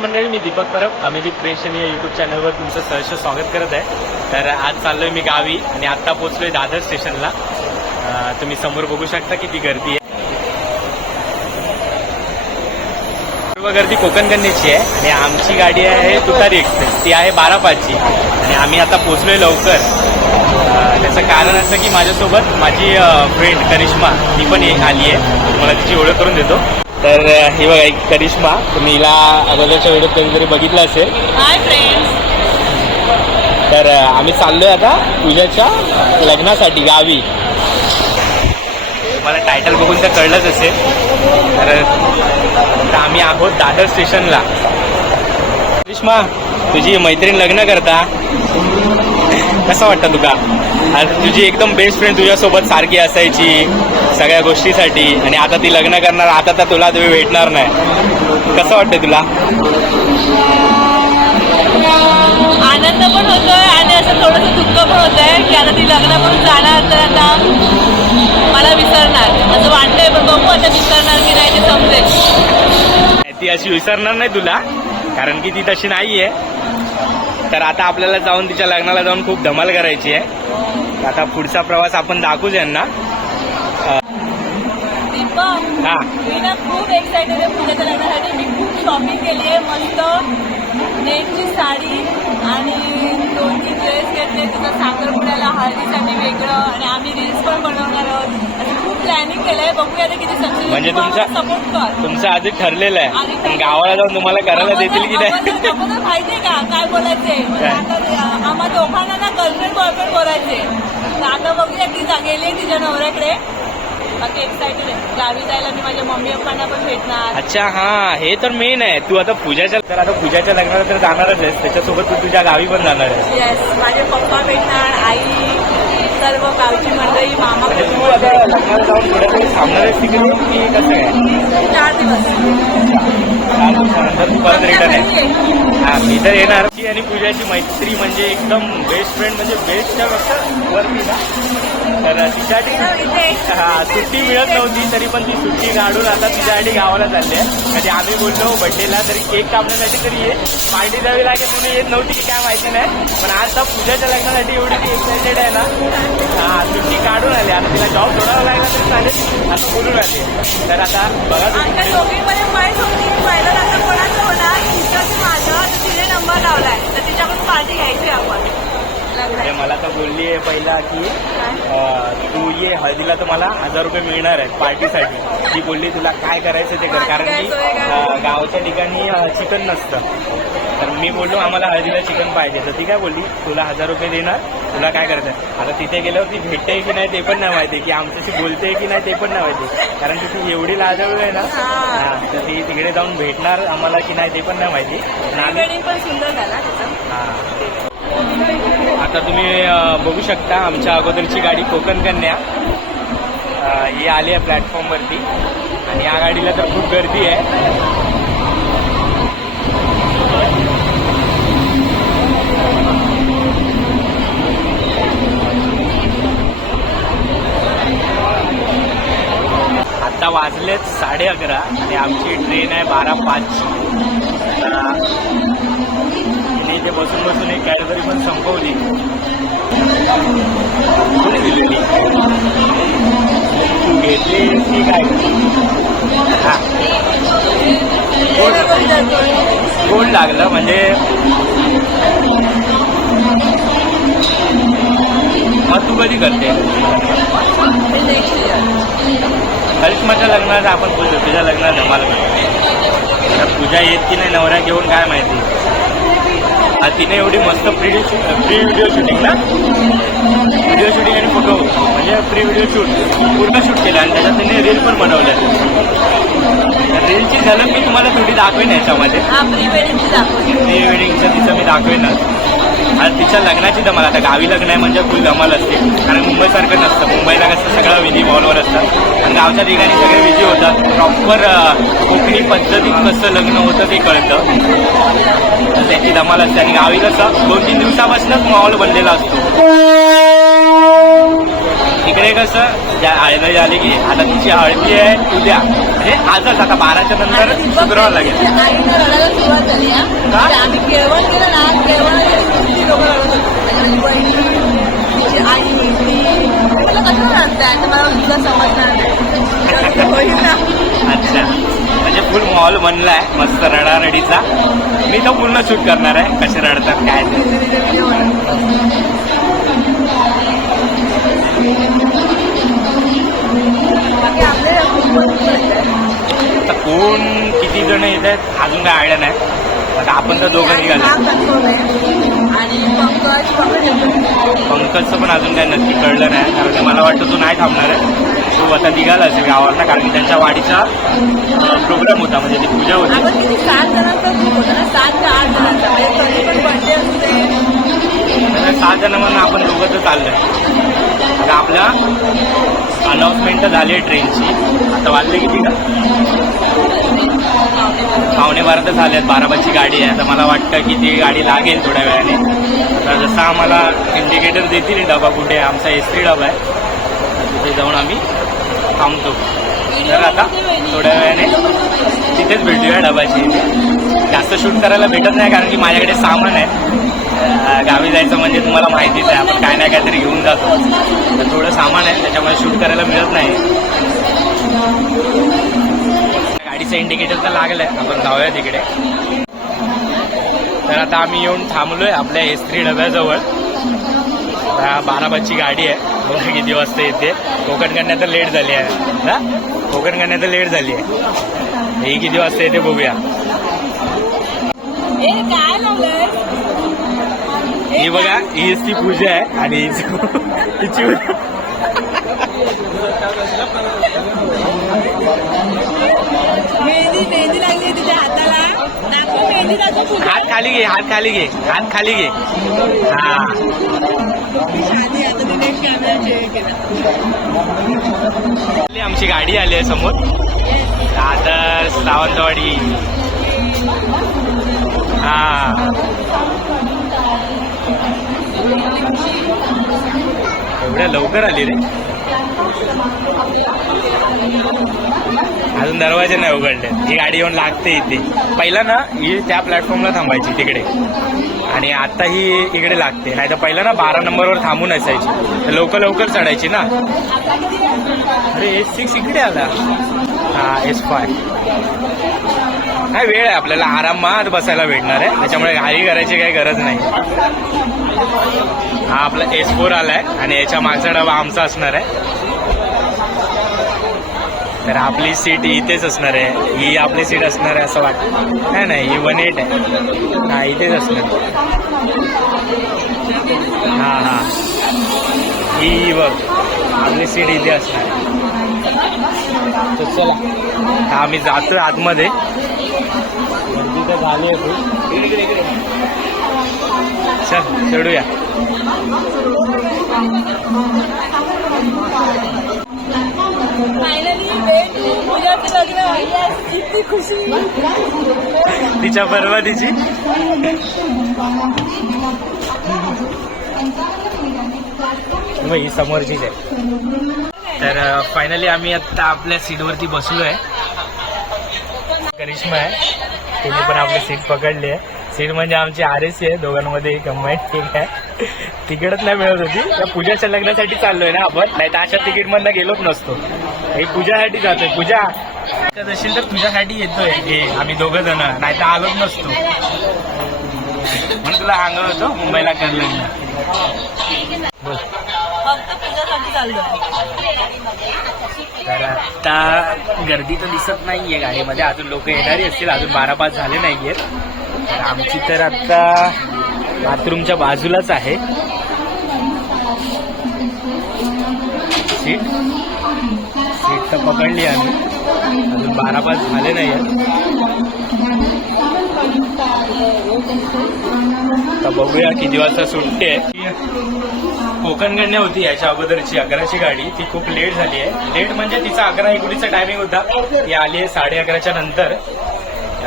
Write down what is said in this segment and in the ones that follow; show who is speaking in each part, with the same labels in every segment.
Speaker 1: मंडळी मी दीपक परब अमेरिक क्रिएशन या युट्यूब चॅनलवर तुमचं सहर्ष स्वागत करत आहे. तर आज चाललोय मी गावी आणि आत्ता पोहोचलोय दादर स्टेशनला. तुम्ही समोर बघू शकता किती गर्दी आहे. सर्व गर्दी कोकणकन्याची आहे आणि आमची गाडी आहे तुतारी एक्सप्रेस. ती आहे बारा पाचची आणि आम्ही आता पोहोचलोय लवकर. त्याचं कारण असं की माझ्यासोबत माझी फ्रेंड करिश्मा ती पण आली आहे. मला तिची ओळख करून देतो. तर ही बघा एक करिश्मा. तुम्ही हिला अगोदरच्या व्हिडिओत कधीतरी बघितलं असेल.
Speaker 2: हाय फ्रेंड्स
Speaker 1: तर आम्ही चाललोय आता पूजाच्या लग्नासाठी गावी. मला टायटल बघून तर कळलंच असेल. तर आता आम्ही आहोत दादर स्टेशनला. करिश्मा तुझी मैत्रीण लग्न करता. कसं वाटतं तुका? आज तुझी एकदम बेस्ट फ्रेंड तुझ्यासोबत सारखी असायची. सगळ्या गोष्टीसाठी. आणि आता ती लग्न करणार आता तर तुला तुम्ही भेटणार नाही. कसं वाटतं तुला?
Speaker 2: आनंद पण होतोय आणि असं थोडंसं दुःख पण होतंय की आता ती लग्न करून जाणार तर आता मला विसरणार. असं वाटतंय पण बघू आता विसरणार की नाही ते समजेल.
Speaker 1: ती अशी विसरणार नाही तुला कारण की ती तशी नाहीये. तर आता आपल्याला जाऊन तिच्या लग्नाला जाऊन खूप धमाल करायची आहे. आता पुढचा प्रवास आपण दाखवूच यांना
Speaker 2: दीपक
Speaker 1: हा.
Speaker 2: मी ना खूप एक्साइटेड आहे पूजाच्या लग्नासाठी मी खूप शॉपिंग केली आहे मस्त. नेटची साडी आणि दोन तीन ड्रेस घेतले. तुझा साखरपुड्याला हळदीसाठी वेगळं आणि आम्ही रील्स पण बनवणार आहोत. खूप प्लॅनिंग केलं आहे बघूया आता किती
Speaker 1: म्हणजे तुमचा-
Speaker 2: सपोर्ट कर.
Speaker 1: तुमचं आधी ठरलेलं आहे. पण गावाला जाऊन तुम्हाला करायला देतील की नाही?
Speaker 2: माहितीये का? काय बोलायचे म्हणजे
Speaker 1: काय?
Speaker 2: आता आम्हा दोघांना ना गर्लफ्रेंड बॉयफ्रेंड बोलायचे आता बघूया ती जा गेली तिच्या नवऱ्याकडे. बाकी एक्साइटेड आहे. गावी जायला मी माझ्या मम्मी पप्पांना पण भेटणार.
Speaker 1: अच्छा हा हे तर मेन आहे. तू आता पूजाच्या तर आता पूजाच्या लग्नाला तर जाणारच आहेस. त्याच्यासोबत तू तुझ्या गावी पण जाणार आहेस.
Speaker 2: येस माझे पप्पा भेटणार आई सर्व गावची मंडळी मामा
Speaker 1: म्हणजे तू आता लग्नाला जाऊन थोड्या दिवस थांबणार आहेस तिकडे की कसं आहे?
Speaker 2: चार दिवस.
Speaker 1: चार दिवसानंतर तू परत रिटर्न आहे
Speaker 2: आहे
Speaker 1: हा मी तर येणार. ती आणि पूजाची मैत्री म्हणजे एकदम बेस्ट फ्रेंड म्हणजे बेस्टच्या पेक्षा वरती ना. तर तिच्यासाठी हा सुट्टी मिळत नव्हती तरी पण ती सुट्टी काढून आता तिच्यासाठी गावाला चालली आहे. म्हणजे आम्ही बोललो बड्डेला तरी केक कापण्यासाठी तरी ये. पार्टी द्यावी लागेल म्हणून येत नव्हती की काय माहिती नाही. पण आज तर पूजाच्या लग्नासाठी एवढी ती एक्सायटेड आहे ना. हा सुट्टी काढून आली. आता तिला जॉब सोडावा लागला तरी चालेल. असं बोलून आली. तर आता बघा तुम्ही.
Speaker 2: आता माझं तिने नंबर लावलाय. तर तिच्याकडून पार्टी घ्यायची आपण.
Speaker 1: म्हणजे. मला तर बोलली आहे पहिला की तू ये हळदीला तर मला हजार रुपये मिळणार आहेत पार्टीसाठी. ती बोलली तुला काय करायचं ते कर. कारण की गावच्या ठिकाणी चिकन नसतं. तर मी बोललो आम्हाला हळदीला चिकन पाहिजे. तर ती काय बोलली तुला हजार रुपये देणार तुला काय करायचं आता तिथे गेल्यावर ती भेटते की नाही ते पण नाही माहिती की आमच्याशी बोलते की नाही ते पण नाही माहिती. कारण की ती एवढी लाजळू आहे ना तर ती तिकडे जाऊन भेटणार आम्हाला की नाही ते पण नाही माहिती. हा. आता तुम्ही बघू शकता आमच्या अगोदरची गाडी कोकण कन्या. ही आली आहे प्लॅटफॉर्मवरती. आणि या गाडीला तर खूप गर्दी आहे. आता वाजलेत साडे अकरा आणि आमची ट्रेन आहे बारा पाचची. इथे बसून बसून एक कॅडबरी पण संपवली. दिलेली तू घेतली की काय गोड लागलं म्हणजे मग तू कधी करते?
Speaker 2: हरिश्माच्या इयर
Speaker 1: लग्नात आपण बोलतो तुझ्या लग्नात मला पूजा येत की नाही नवऱ्या घेऊन काय माहिती? तिने एवढी मस्त प्री प्री व्हिडिओ शूटिंग ना व्हिडिओ शूटिंग आणि फोटो म्हणजे प्री व्हिडिओ शूट पूर्ण शूट केलं आणि त्याच्यात तिने रील पण बनवल्या रीलची झलक मी तुम्हाला थोडी दाखवेन याच्यामध्ये.
Speaker 2: हा प्री वेडिंगची दाखवली
Speaker 1: प्री वेडिंगचं तिचं मी दाखवेनच आणि तिच्या लग्नाची धमाल. आता गावी लग्न आहे म्हणजे फुल धमाल असते. कारण मुंबईसारखं नसतं. मुंबईला कसं सगळं विधी बॉलवर असतात आणि गावच्या ठिकाणी सगळे विधी होतात. प्रॉपर कोकणी पद्धतीत कसं लग्न होतं ते कळतं. त्याची धमाल असते. आणि गावी कसं दोन तीन दिवसापासूनच माहोल बनलेला असतो. तिकडे कसं ज्या हळद झाली की आता तिची हळदी आहे उद्या. म्हणजे आजच आता बाराच्या नंतर शुक्रवार लागेल. का? अच्छा. म्हणजे फुल मॉल बनलाय मस्त रडारडीचा. मी तो पूर्ण शूट करणार आहे. कसे रडतात काय आता कोण किती जण येत आहेत अजून काय आयडिया नाही. आता आपण तर दोघं निघालो.
Speaker 2: आणि पंकज.
Speaker 1: पंकजचं पण अजून काय नक्की कळलं नाही. कारण मला वाटतं तो नाही थांबणार आहे. तो आता निघाला असेल गावाला कारण की त्यांच्या वाडीचा प्रोग्राम होता म्हणजे ती पूजा होती.
Speaker 2: सात जणांचा ग्रुप होता ना? सात ते आठ
Speaker 1: म्हणून आपण दोघं तर चाललोय. आता आपल्या अनाऊन्समेंट झाली आहे ट्रेनची आता वाजले किती का? पावणे बारा तर झाले आहेत. बाराबाची गाडी आहे. आता मला वाटतं की ती गाडी लागेल थोड्या वेळाने. तर जसं आम्हाला इंडिकेटर देतील डबा कुठे आमचा एस टी डबा आहे. तिथे जाऊन आम्ही थांबतो. तर आता थोड्या वेळाने तिथेच भेटूया डबाची. जास्त शूट करायला भेटत नाही कारण की माझ्याकडे सामान आहे. गावी जायचं म्हणजे तुम्हाला माहितीच आहे. आपण काय ना काहीतरी घेऊन जातो. तर थोडं सामान आहे. त्याच्यामुळे शूट करायला मिळत नाही. गाडीचं इंडिकेटर तर लागलं आहे आपण जाऊया तिकडे. तर आता आम्ही येऊन थांबलोय आपल्या एस्त्री डब्याजवळ. आता बाराबाची गाडी आहे. बघा किती वाजता येते. कोकण कन्या तर लेट झाली आहे. ना कोकण कन्या तर लेट झाली आहे. ही किती वाजता येते बघूया. ही बघा हीच ती पूजा आहे आणि हिची
Speaker 2: मेहंदी मेहंदी लागली हाताला. दाखव मेहंदी दाखव पूजा
Speaker 1: हात खाली घे हात खाली घे हात खाली घे. हा.
Speaker 2: आधी आता तिने कॅमेरा चेक केला.
Speaker 1: आली आमची गाडी आली आहे समोर. दादर सावंतवाडी. हा. एवढ्या लवकर आली रे. अजून दरवाजे नाही उघडले. ही गाडी येऊन लागते इथे. पहिला ना ही त्या प्लॅटफॉर्मला थांबायची तिकडे. आणि आता ही इकडे लागते. नाही तर पहिला ना बारा नंबरवर थांबून असायची. तर लवकर लवकर चढायची ना. अरे एस सिक्स इकडे आला. हा एस फाय काय वेळ आहे आपल्याला. आरामात बसायला भेटणार आहे. त्याच्यामुळे घाई करायची काही गरज नाही. हा आपला एस फोर आलाय. आणि याच्या मागचा डबा आमचा असणार आहे. तर आपली सीट इथेच असणार आहे. ही आपली सीट असणार आहे असं वाटतं. नाही नाही ही वन एट आहे. हा इथेच असणार. हा हा. ही बघ आपली सीट इथे असणार तर चला. आम्ही जातो आतमध्ये. गर्दी तर झाली आहे चल चढूया.
Speaker 2: किती खुशी
Speaker 1: तिच्या बरबादीची मग ही समोरचीच आहे. तर फायनली आम्ही आता आपल्या सीटवरती बसलो आहे करिश्मा आहे. तिने पण आपली सीट पकडली आहे. सीट म्हणजे आमची आर एस आहे. दोघांमध्ये कंबाईन ठीक आहे. तिकीटच नाही मिळत होती. तर पूजाच्या लग्नासाठी चाललोय ना आपण. नाही तर अशा तिकीट मधनं गेलोच नसतो. हे पूजासाठी जातोय. पूजा ऐकत असेल तर तुझ्यासाठी येतोय. हे आम्ही दोघं जण. नाही तर आलोच नसतो. म्हणून तुला सांगत होतो मुंबईला कर लग्न तर आता गर्दी तर दिसत नाहीये गाडीमध्ये. अजून लोक येणारी असतील. अजून बारा पाच झाले नाहीयेत. तर आमची तर आता बाथरूमच्या बाजूलाच आहे. सीट. सीट तर पकडली आम्ही. अजून बारा पाच झाले नाही तर बघूया किती वाजता सुटते कोकणकडनं होती याच्या अगोदरची अकराची गाडी. ती खूप लेट झाली आहे. लेट म्हणजे तिचा अकरा एकोणीसचा टायमिंग होता. ती आली आहे साडे अकराच्या नंतर.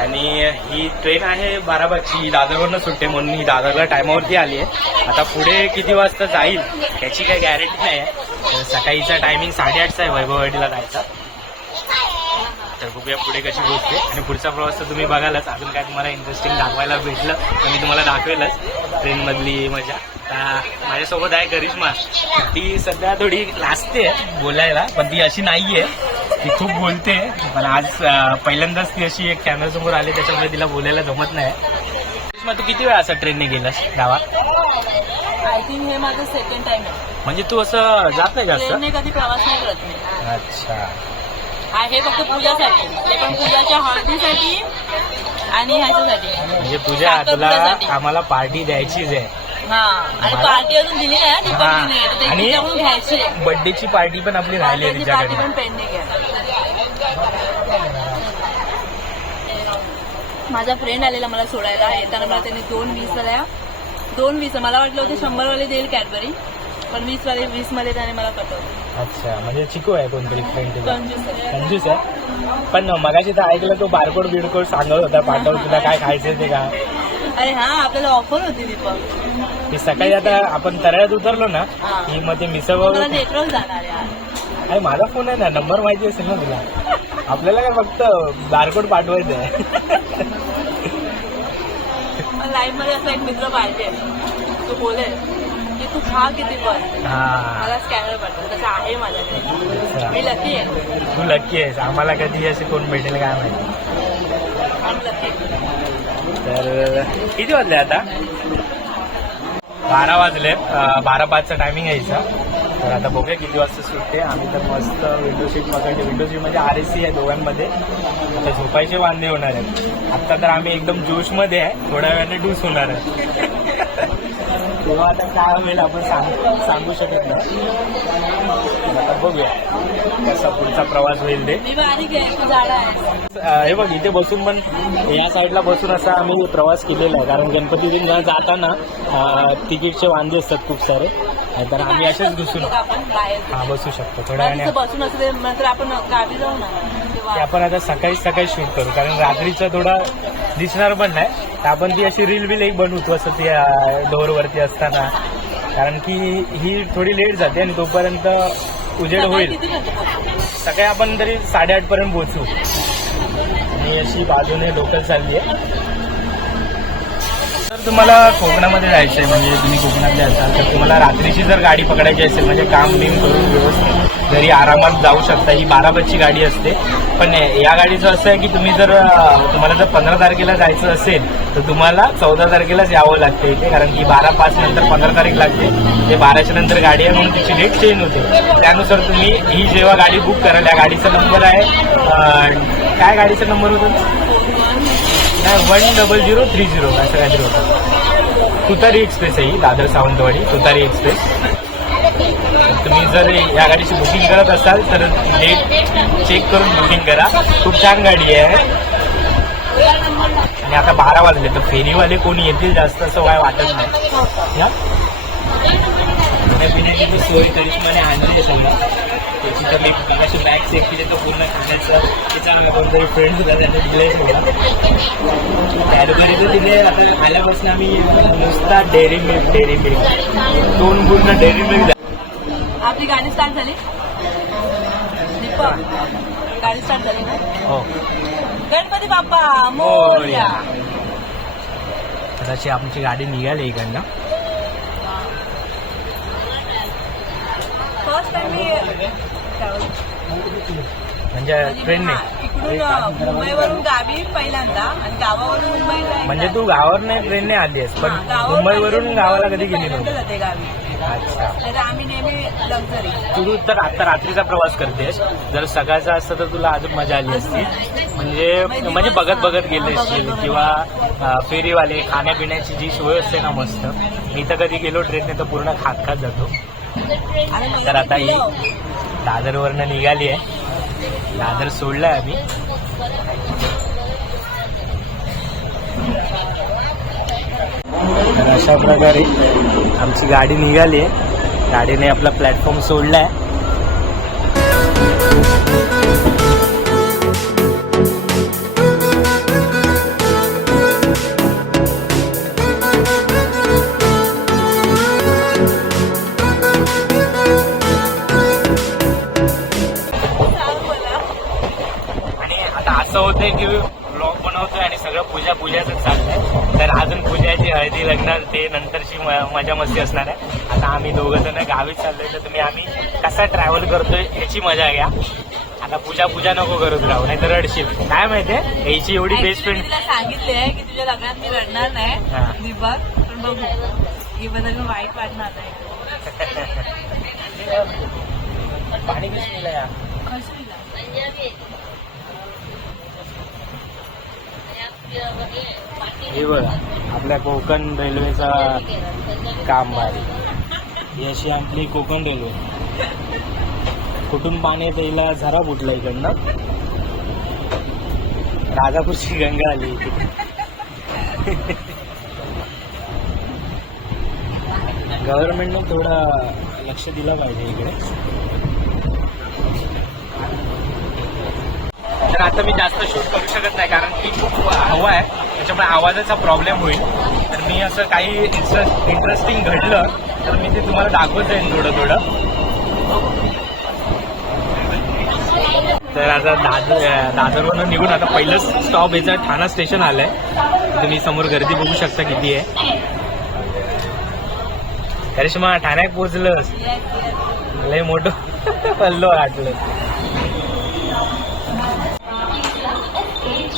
Speaker 1: आणि ही ट्रेन आहे बाराबाची ही दादरवरनं सुटते म्हणून ही दादरला टायमावरती आली आहे. आता पुढे किती वाजता जाईल याची काही गॅरंटी नाही आहे. सकाळीचा टायमिंग साडेआठचा आहे वैभववाडीला जायचा. तर बघूया पुढे कशी आहे आणि पुढचा प्रवास तर तुम्ही बघालच अजून काय तुम्हाला इंटरेस्टिंग दाखवायला भेटलं तर मी तुम्हाला दाखवेलच. ट्रेनमधली मजा. माझ्यासोबत आहे करिश्मा. ती सध्या थोडी लाजते बोलायला पण ती अशी नाहीये. ती खूप बोलते पण आज पहिल्यांदाच ती अशी एक कॅमेऱ्यासमोर आली त्याच्यामुळे तिला बोलायला जमत नाही. करिश्मा तू किती वेळा असं ट्रेनने गेलास गावात?
Speaker 2: आय थिंक हे माझं सेकंड टाइम आहे.
Speaker 1: म्हणजे तू असं जात नाही का असं?
Speaker 2: कधी प्रवास नाही करत
Speaker 1: अच्छा.
Speaker 2: आहे फक्त पूजासाठी. ते पण पूजाच्या हळदीसाठी आणि ह्याच्यासाठी.
Speaker 1: म्हणजे तुझ्या तुला
Speaker 2: साखरपुड्यासाठी.
Speaker 1: आम्हाला पार्टी द्यायचीच आहे.
Speaker 2: हा आणि
Speaker 1: मला-
Speaker 2: पार्टी अजून दिली नाही ना
Speaker 1: हा.
Speaker 2: दीपावलीने तर ते
Speaker 1: आणि-
Speaker 2: तिच्याकडून घ्यायची आहे.
Speaker 1: बर्थडेची पार्टी पण आपली राहिली आहे
Speaker 2: पार्टी
Speaker 1: तिच्याकडे
Speaker 2: पण पेंडिंग आहे. माझा फ्रेंड आलेला मला सोडायला. येताना मला त्यांनी दोन वीस वाल्या दोन वीस मला वाटलं होतं शंभर वाले देईल कॅडबरी पण वीस वाले वीसमध्ये त्याने मला पटवलं
Speaker 1: अच्छा म्हणजे चिकू आहे कोणतरी फ्रेंड तुझा?
Speaker 2: कंजूस आहे.
Speaker 1: कंजूस आहे? पण मगाशी तर ऐकलं तो बारकोड बिडकोड सांगत होता पाठव तुला काय खायचं ते का?
Speaker 2: अरे हा आपल्याला ऑफर होती दीपक
Speaker 1: ते सकाळी आता आपण तऱ्यात उतरलो ना
Speaker 2: हा.
Speaker 1: की मग ते मिसळ
Speaker 2: मला
Speaker 1: वगैरे
Speaker 2: लेकरच जाणार यार.
Speaker 1: अरे माझा फोन आहे ना नंबर माहिती असेल ना तुला? आपल्याला काय फक्त बारकोड पाठवायचं आहे?
Speaker 2: लाईफमध्ये असा एक मित्र पाहिजे. तो बोलेल. तू खा किती पण.
Speaker 1: हा.
Speaker 2: मला स्कॅनर पाठव. तसं आहे माझ्याकडे. मी लकी आहे.
Speaker 1: तू लक्की आहेस. आम्हाला कधी असे कोण भेटेल काय माहिती. तर किती वाजले आता? बारा वाजले. अं, बारा पाचचा टायमिंग यायचा तर आता बघूया किती वाजता सुटते आम्ही तर मस्त विंडो सीट पकडले. विंडो सीट म्हणजे आर एस सी आहे दोघांमध्ये. आता झोपायचे वांदे होणार आहेत. आता तर आम्ही एकदम जोशमध्ये आहे. थोड्या वेळाने डूस होणार आहे. तेव्हा आता काय होईल आपण सांगू सांगू शकत नाही. आता बघूया. कसा पुढचा प्रवास होईल ते. हे बघ इथे बसून पण या साईडला बसून असा आम्ही प्रवास केलेला आहे. कारण गणपतीतून न जाताना तिकीटचे वांदे असतात खूप सारे. तर आम्ही असेच घुसून
Speaker 2: आपण बाहेर
Speaker 1: हा बसू शकतो. थोड्या
Speaker 2: तिथं
Speaker 1: वेळाने
Speaker 2: बसून असू दे नंतर आपण गावी जाऊ ना.
Speaker 1: ते
Speaker 2: तेव्हा
Speaker 1: आपण आता सकाळी सकाळी शूट करू कारण रात्रीचं थोडा दिसणार पण नाही. तर आपण ती अशी रील बिल एक बनवतो असं ती डोअरवरती असताना. कारण की ही थोडी लेट जाते आणि तोपर्यंत उजेड
Speaker 2: सकाळी
Speaker 1: होईल.
Speaker 2: किती नंतर पोहोचू?
Speaker 1: सकाळी आपण तरी साडेआठ पर्यंत पोहोचू. आणि अशी बाजूने लोकल चालली आहे. तुम्हाला कोकणामध्ये जायचं आहे म्हणजे तुम्ही कोकणातले असाल तर तुम्हाला रात्रीची जर गाडी पकडायची असेल म्हणजे काम बिम करून व्यवस्थित घरी आरामात जाऊ शकता. ही बारा बसची गाडी असते. पण या गाडीचं असं आहे की तुम्ही जर तुम्हाला जर पंधरा तारखेला जायचं असेल तर तुम्हाला चौदा तारखेलाच यावं लागते इथे कारण की बारा पाच नंतर पंधरा तारीख लागते. ते बाराच्या नंतर गाडी आहे म्हणून तिची डेट चेंज होते. त्यानुसार तुम्ही ही जेव्हा गाडी बुक कराल या गाडीचा नंबर आहे काय गाडीचा नंबर होता? नाही one double zero three zero असं काहीतरी होतं. तुतारी एक्सप्रेस आहे ही दादर सावंतवाडी तुतारी एक्सप्रेस तर तुम्ही जर या गाडीची बुकिंग करत असाल तर डेट चेक करून बुकिंग करा. खूप छान गाडी आहे. आणि आता बारा वाजले तर फेरीवाले कोणी येतील जास्त असं काय वाटत नाही. तर सोय आणली आहे सगळं त्याची तर मी अशी बॅग केली तर पूर्ण खाण्याचं. त्याच्यावर कोणतरी फ्रेंड होता त्याने दिले कॅडबरी तर दिले आता आल्यापासून आम्ही नुसता डेअरी मिल्क डेअरी मिल्क दोन पूर्ण डेअरी मिल्क
Speaker 2: आपली गाडी स्टार्ट झाली? गाडी स्टार्ट झाली ना?
Speaker 1: हो.
Speaker 2: गणपती बाप्पा मोरया.
Speaker 1: अशी आमची गाडी निघाली इकडनं
Speaker 2: फर्स्ट टाइम मी
Speaker 1: म्हणजे ट्रेनने
Speaker 2: हा, इकडून मुंबईवरून गावी पहिल्यांदा आणि गावावरून मुंबईला.
Speaker 1: म्हणजे तू गावावर नाही ट्रेनने आली आहेस पण
Speaker 2: गावावरून
Speaker 1: मुंबईवरून
Speaker 2: म्हणजे
Speaker 1: गावाला कधी गेली
Speaker 2: पहिल्यांदा
Speaker 1: नव्हती
Speaker 2: जाते गावी.
Speaker 1: अच्छा.
Speaker 2: नाही तर आम्ही नेहमी लक्झरी
Speaker 1: तू तर आता रात्रीचा प्रवास करतेस. जर सकाळचा असतं तर तुला अजून मजा आली असती. म्हणजे म्हणजे बघत बघत गेले असतील किंवा फेरीवाले खाण्यापिण्याची जी सोय असते ना मस्त मी तर कधी गेलो ट्रेनने तर पूर्ण खात खात जातो. तर आता ही दादरवरनं निघाली आहे. दादर सोडलाय आम्ही. तर अशा प्रकारे आमची गाडी निघाली आहे. गाडीने आपला प्लॅटफॉर्म सोडलाय. आहे पूजा पूजाच चाललंय. तर अजून पूजाची हळदी लग्न ते नंतरची मजा मस्ती असणार आहे. आता आम्ही दोघं जण गावीच चाललोय तर तुम्ही आम्ही कसा ट्रॅव्हल करतोय ह्याची मजा घ्या. आता पूजा पूजा नको करत राहू नाही तर रडशील. काय माहितीये? याची एवढी बेस्ट फ्रेंड
Speaker 2: तिला सांगितलंय की तुझ्या लग्नात मी रडणार. नाही. बघ वाईट वाटणार नाही.
Speaker 1: पाणी कसं या. हे बघा आपल्या कोकण रेल्वेचा काम आहे ही अशी आपली कोकण रेल्वे कुठून पाणी त्याला झरा फुटला इकडनं. राजापूरची गंगा आली. गव्हर्नमेंटनं थोडा लक्ष दिलं पाहिजे इकडे. तर आता मी जास्त शूट करू शकत नाही कारण की खूप हवा आहे. त्याच्यामुळे आवाजाचा प्रॉब्लेम होईल. तर मी असं काही इंटरेस्टिंग घडलं तर मी ते तुम्हाला दाखवत जाईन थोडं थोडं. तर आता दादर दादरवरून निघून आता पहिलं स्टॉप याचं ठाणा स्टेशन आलंय. तुम्ही समोर गर्दी बघू शकता किती आहे. करिश्मा ठाण्यात पोहोचलंस. लय मोठं पल्लो वाटलं.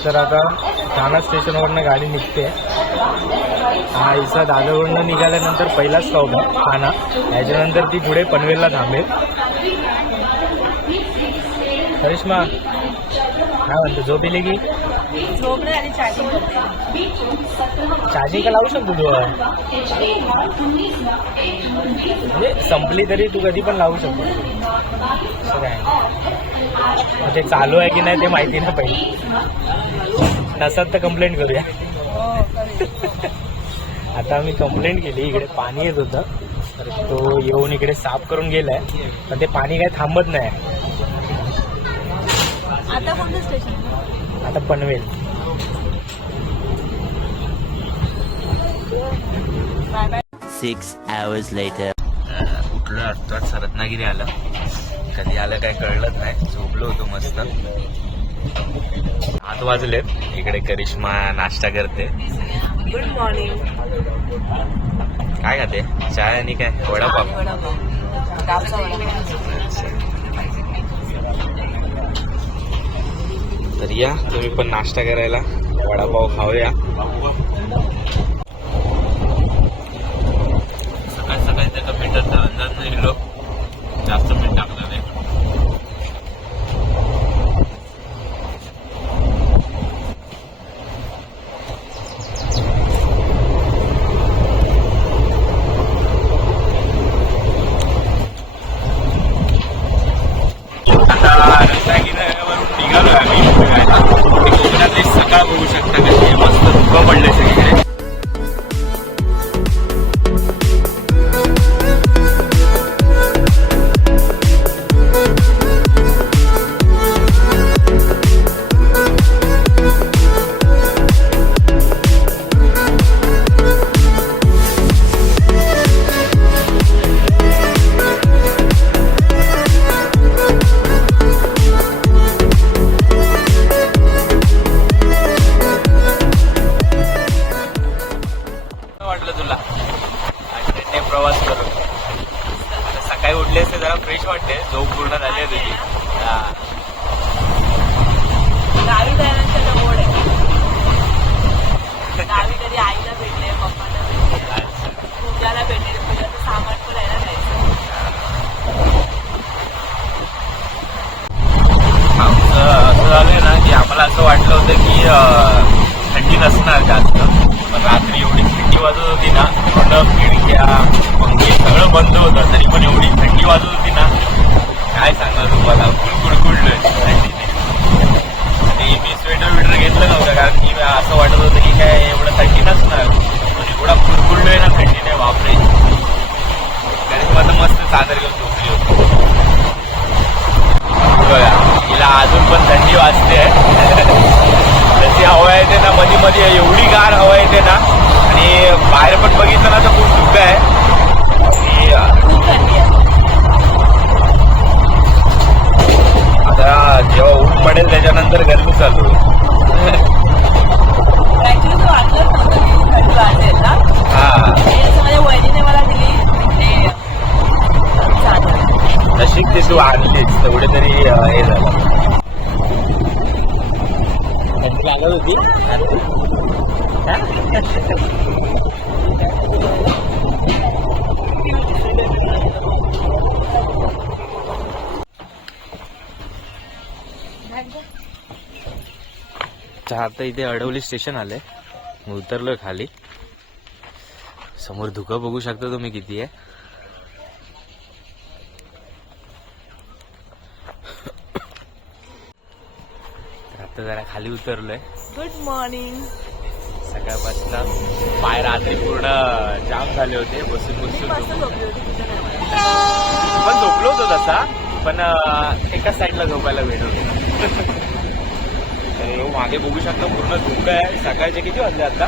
Speaker 1: तर आता ठाणा स्टेशनवरनं गाडी निघते. हा इसा दादरवरनं निघाल्यानंतर पहिला स्टॉप आहे ठाणा. याच्यानंतर ती पुढे पनवेलला थांबेल. करिश्मा काय म्हणतो झोप येली की? चार्जिंग का लावू शकतो तू. म्हणजे संपली तरी तू कधी पण लावू शकतो. काय? म्हणजे चालू आहे की नाही ते माहिती ना पहिले. नसत तर कंप्लेंट करूया.
Speaker 2: हो करेल.
Speaker 1: आता मी कंप्लेंट केली इकडे पाणी येत होतं. तर तो येऊन इकडे साफ करून गेलाय. पण ते पाणी काही थांबत नाही.
Speaker 2: आता कोणतं स्टेशन
Speaker 1: आता Panvel.
Speaker 2: Bye bye.
Speaker 3: Six hours later.
Speaker 1: उठलो आत्ताच रत्नागिरी आलं. कधी आलं काय कळलंच नाही. झोपलो होतो मस्त. आठ वाजलेत. इकडे करिश्मा नाश्ता करते.
Speaker 2: गुड मॉर्निंग
Speaker 1: काय खाते? चाय आणि काय? वडापाव. तर या तुम्ही पण नाश्ता करायला. वडापाव खाऊया. सकाळ सकाळी त्याचा पिठाचा अंदाज नाही जास्त टाकलं आता इथे अडवली स्टेशन आले. उतरलोय खाली. समोर धुकं बघू शकता तुम्ही किती आहे. आता जरा खाली उतरलोय.
Speaker 2: गुड मॉर्निंग
Speaker 1: सकाळपासून पाय रात्री पूर्ण जाम झाले होते बसून बसून.
Speaker 2: होती.
Speaker 1: पण झोपलो होतो तसा पण एकाच साईडला झोपायला भेटत तर हे मागे बघू शकता पूर्ण धुकं आहे. सकाळचे किती वाजले आता?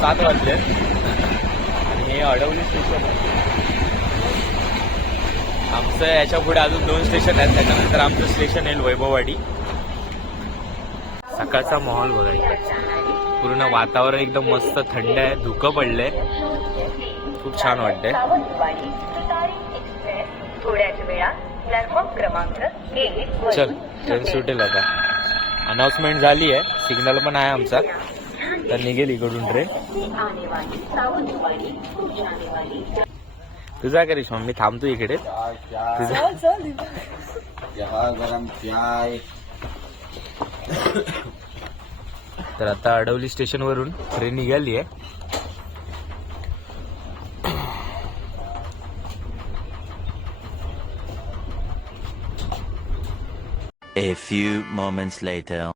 Speaker 1: सात वाजले. आणि हे अडवली स्टेशन आमचं याच्यापुढे अजून दोन स्टेशन आहेत. त्याच्यानंतर आमचं स्टेशन येईल वैभववाडी. सकाळचा माहोल बघा. पूर्ण वातावरण एकदम मस्त थंड आहे धुकं पडलंय. खूप छान वाटतंय.
Speaker 4: सावंतवाडी तुतारी एक्सप्रेस थोड्याच वेळात प्लॅटफॉर्म क्रमांक एक
Speaker 1: चल ट्रेन सुटेल आता. अनाउन्समेंट झाली आहे. सिग्नल पण आहे आमचा. तर निघेल इकडून ट्रेन तुझा करीश मी थांबतो इकडे. तुझा
Speaker 5: गरम चाय
Speaker 1: तर आता अडवली स्टेशन वरून ट्रेन निघाली आहे
Speaker 3: A few moments later.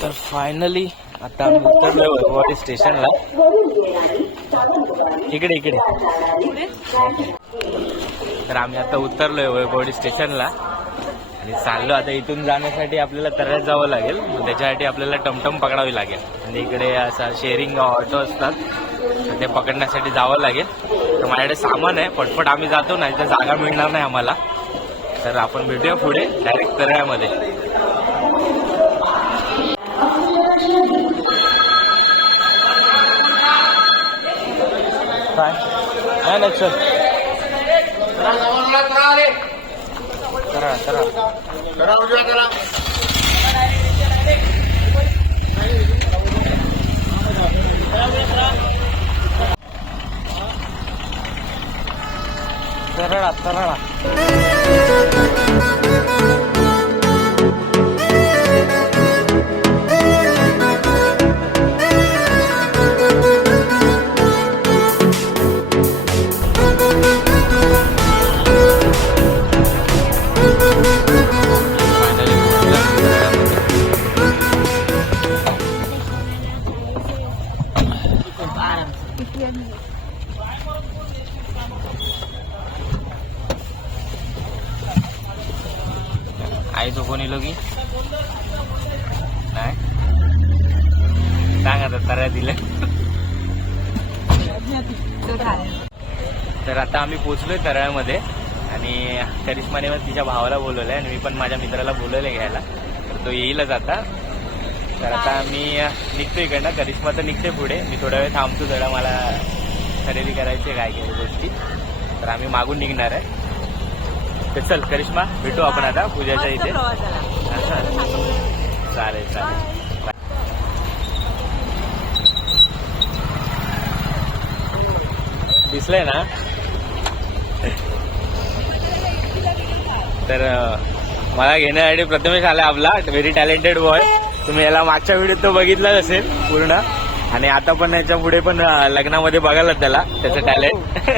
Speaker 1: तर फायनली आता आम्ही उतरलोय वैभववाडी स्टेशनला इकडे इकडे. तर आम्ही आता उतरलोय वैभवडी स्टेशनला. आणि चाललो आता इथून जाण्यासाठी आपल्याला तऱ्यात जावं लागेल. मग त्याच्यासाठी आपल्याला टमटम पकडावी लागेल. आणि इकडे असा शेअरिंग ऑटो असतात. ते पकडण्यासाठी जावं लागेल. तर माझ्याकडे सामान आहे. पटपट आम्ही जातो नाही तर जागा मिळणार नाही आम्हाला. तर आपण भेटूया पुढे डायरेक्ट तऱ्यामध्ये नाही नाही सर करा करा. तरळा तरळा पोचलोय तराळ्यामध्ये आणि करिश्माने मग तिच्या भावाला बोलवलंय आणि मी पण माझ्या मित्राला बोलवलंय घ्यायला. तर तो येईलच आता. तर आता आम्ही निघतो इकडनं. करिश्मा तर निघते पुढे. मी थोडा वेळ थांबतो जरा. मला खरेदी करायची आहे काय काही गोष्टी. तर आम्ही मागून निघणार आहे. तर चल करिश्मा भेटू आपण आता पूजाच्या इथे. चालेल चालेल. दिसलंय ना? तर मला घेण्यासाठी प्रथमेश आला आपला व्हेरी टॅलेंटेड बॉय तुम्ही याला मागच्या व्हिडिओत तो बघितलाच असेल पूर्ण. आणि आता पण याच्यापुढे पण लग्नामध्ये बघायला त्याला त्याचं टॅलेंट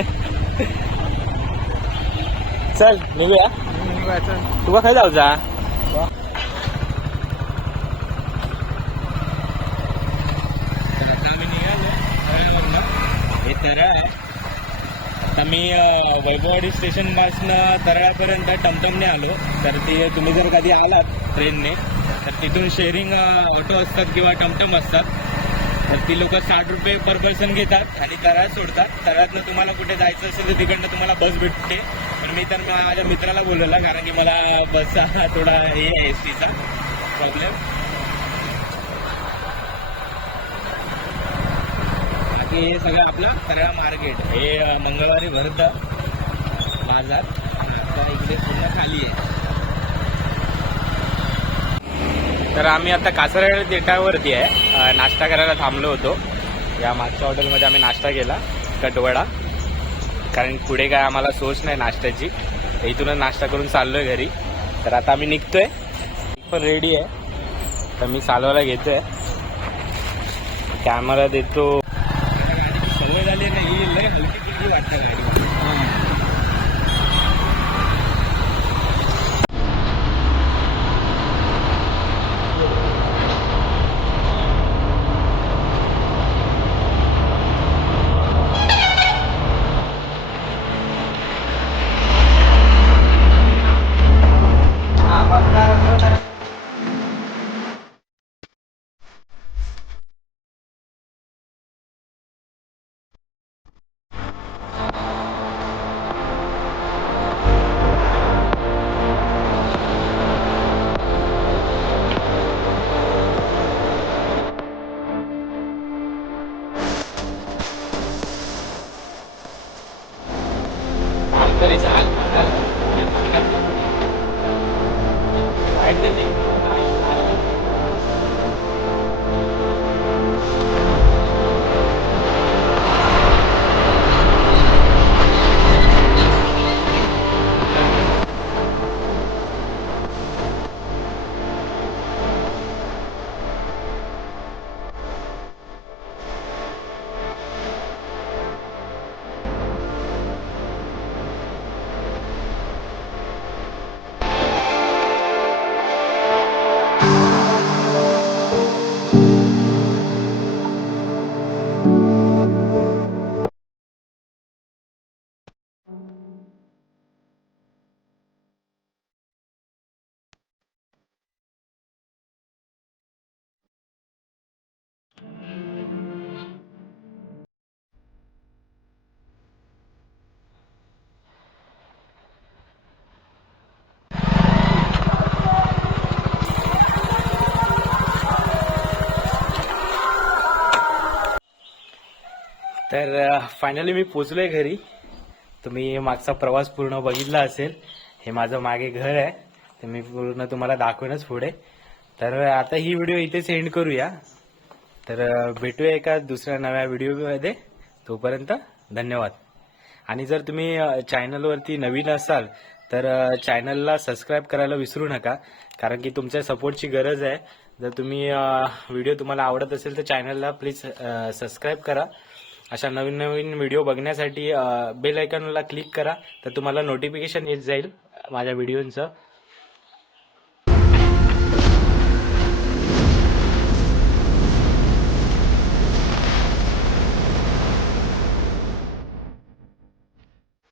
Speaker 1: चल निघूया. तुला खाय जाऊचा तर आता आम्ही निघालो तळ्यावरनं. हे तराळ आहे आम्ही मी वैभववाडी स्टेशन पासनं टमटमने आलो. तर ते तुम्ही जर कधी आलात ट्रेनने तर तिथून शेअरिंग ऑटो असतात किंवा टमटम असतात. तर ती लोक साठ रुपये पर पर्सन घेतात आणि तराळ सोडतात. तराळातनं तुम्हाला कुठे जायचं असेल तर तिकडनं तुम्हाला बस भेटते. पण मी तर माझ्या मित्राला बोलवला कारण की मला बसचा थोडा हे आहे एस टीचा प्रॉब्लेम हे सगळं आपलं तराळ मार्केट. हे मंगळवारी भरतं बाजार. आता इकडे पूर्ण खाली आहे. तर आम्ही आता कासारवाडी देटावरती आहे. नाश्ता करायला थांबलो होतो. या मागच्या हॉटेलमध्ये आम्ही नाश्ता केला कटवडा. कारण पुढे काय आम्हाला सोच नाही नाश्त्याची. इथूनच नाश्ता करून चाललोय घरी. तर आता आम्ही निघतोय. पण रेडी आहे. तर मी चालवायला घेतोय. कॅमेरा देतो सवय झाली ना ही लय हलकी फुलकी वाटतं तर फायनली मी पोचलोय घरी. तुम्ही मागचा प्रवास पूर्ण बघितला असेल. हे माझं मागे घर आहे. तर मी पूर्ण तुम्हाला दाखवेनच पुढे. तर आता ही व्हिडिओ इथेच एंड करूया. तर भेटूया एका दुसऱ्या नव्या व्हिडिओमध्ये तोपर्यंत धन्यवाद. आणि जर तुम्ही चॅनलवरती नवीन असाल तर चॅनलला सबस्क्राईब करायला विसरू नका. कारण की तुमच्या सपोर्टची गरज आहे. जर तुम्ही व्हिडिओ तुम्हाला आवडत असेल तर चॅनलला प्लीज सबस्क्राईब करा. अशा नवीन नवीन व्हिडिओ बघण्यासाठी बेल आयकॉनला क्लिक करा तर तुम्हाला नोटिफिकेशन येत जाईल माझ्या व्हिडिओंचं